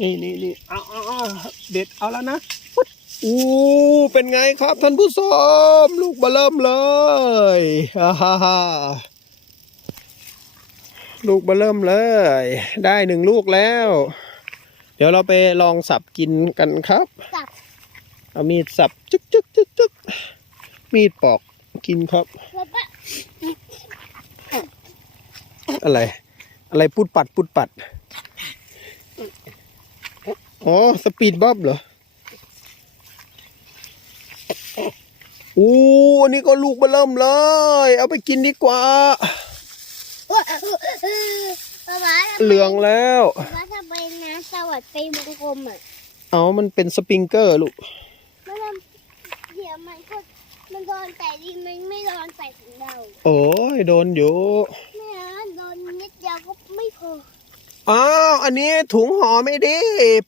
นี่นี่นี่เอาเอาเอาเด็ดเอาแล้วนะปึ๊ดอู้เป็นไงครับท่านผู้ชมลูกมาเริ่มเลยฮ่าฮ่าฮ่าลูกมาเริ่มเลย ได้หนึ่งลูกแล้ว เดี๋ยวเราไปลองสับกินกันครับสับ เอามีดสับจึ๊กจึ๊กจึ๊กจึ๊กมีดปอกกินครับแล้วก็อะไร อะไรปุดปัดปุดปัด อ๋อ สปีดบ๊อบเหรออู้อันนี้ก็ลูกมาเริ่มเลย เอาไปกินดีกว่า ป๊าป๊าเหลืองแล้ว ป๊าทำไมนะสวัสดีวงกลมอะเอามันเป็นสปริงเกอร์ลูก มันทำเดี๋ยวมันก็มันโดนแต่ดินมันไม่โดนใส่ของเราโอ้ย โดนอยู่ ไม่งั้นโดนนิดเดียวก็ไม่พอ อ้าวอันนี้ถุงห่อไม่ดี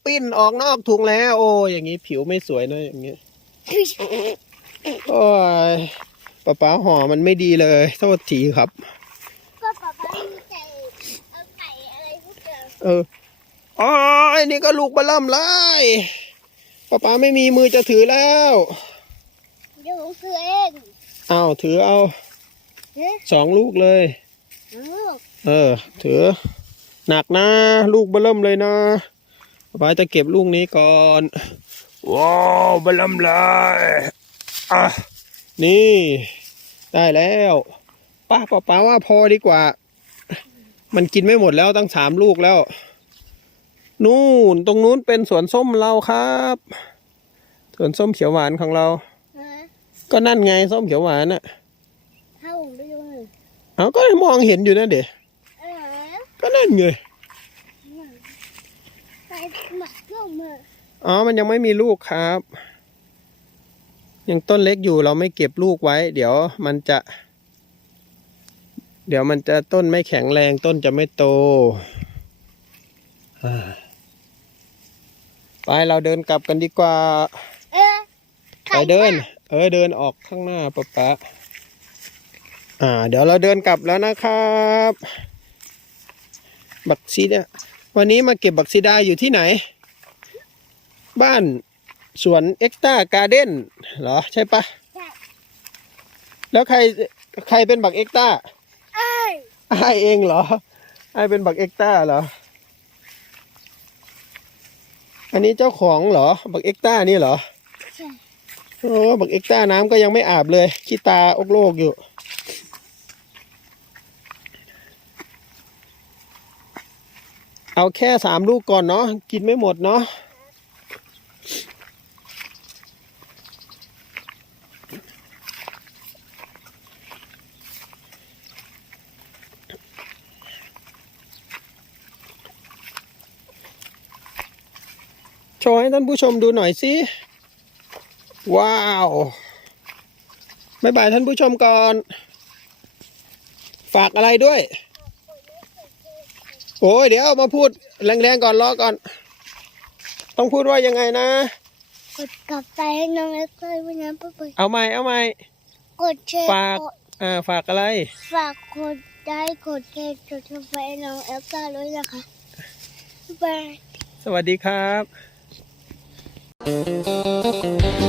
ปิ้นออกนอกถุงแล้ว โอ้ยอย่างนี้ผิวไม่สวยนะอย่างนี้โอ้ยป้าป๋าห่อมันไม่ดีเลยโทษทีครับ ก็ป๊าป๊ามีใจเอาไก่อะไรพวกเดียวเอออ๋อไอ้นี่ก็ลูกบะล่ำเลยป้าป๋าไม่มีมือจะถือแล้วเดี๋ยวผมซื้อเองเอาถือเอาเฮ้ยสองลูกเลย เอาเออถือ หนักนะ ลูกบะเริ่มเลยนะป้าป๋าจะเก็บลูกนี้ก่อนว้าวบะเริ่มเลยอะนี่ ได้แล้วป้าป้าป๋าว่าพอดีกว่า มันกินไม่หมดแล้วตั้งสามลูกแล้ว นู่นตรงนู้นเป็นสวนส้มเราครับสวนส้มเขียวหวานของเราฮะก็นั่นไงส้มเขียวหวานอะถ้าผมไปดูหน่อยเอาก็มองเห็นอยู่นะเด็เออก็ นั่นไงใส่หมักลงมาอ๋อ มันยังไม่มีลูกครับ ยังต้นเล็กอยู่เราไม่เก็บลูกไว้ เดี๋ยวมันจะ เดี๋ยวมันจะต้นไม่แข็งแรงต้นจะไม่โตอ่าไปเราเดินกลับกันดีกว่าเออไปเดิน เออเดินออกข้างหน้าปะปะอ่า เดี๋ยวเราเดินกลับแล้วนะครับ บักซีดาวันนี้มาเก็บบักซีดาอยู่ที่ไหน บ้านสวนเอ็กตาการ์เด้นเหรอ ใช่ปะใช่แล้วใครใครเป็นบักเอ็กตาเอ้ยไอายเองเหรอไอายเป็นบักเอ็กตาเหรอ อันนี้เจ้าของเหรอ บักเอ็กตานี่เหรอ ใช่ โอ้บักเอ็กต้าน้ำก็ยังไม่อาบเลย ขี้ตาอกโลกอยู่ เอาแค่สามลูกก่อนเนาะกินไม่หมดเนาะโชว์ให้ท่านผู้ชมดูหน่อยสิว้าวบ๊ายบายท่านผู้ชมก่อน ฝากอะไรด้วย โอ้ยเดี๋ยวมาพูดแรงๆก่อนรอก่อน ต้องพูดว่ายังไงนะ กดกลับไปให้น้องเอ็กซ์เลยวันนั้นไปไปเอาไม่เอาไม่ กดแชร์ฝากกดอ่าฝากอะไร ฝากกดได้กดแชร์กดติดตามให้น้องเอ็กซ์เลยนะคะบ๊ายบาย สวัสดีครับ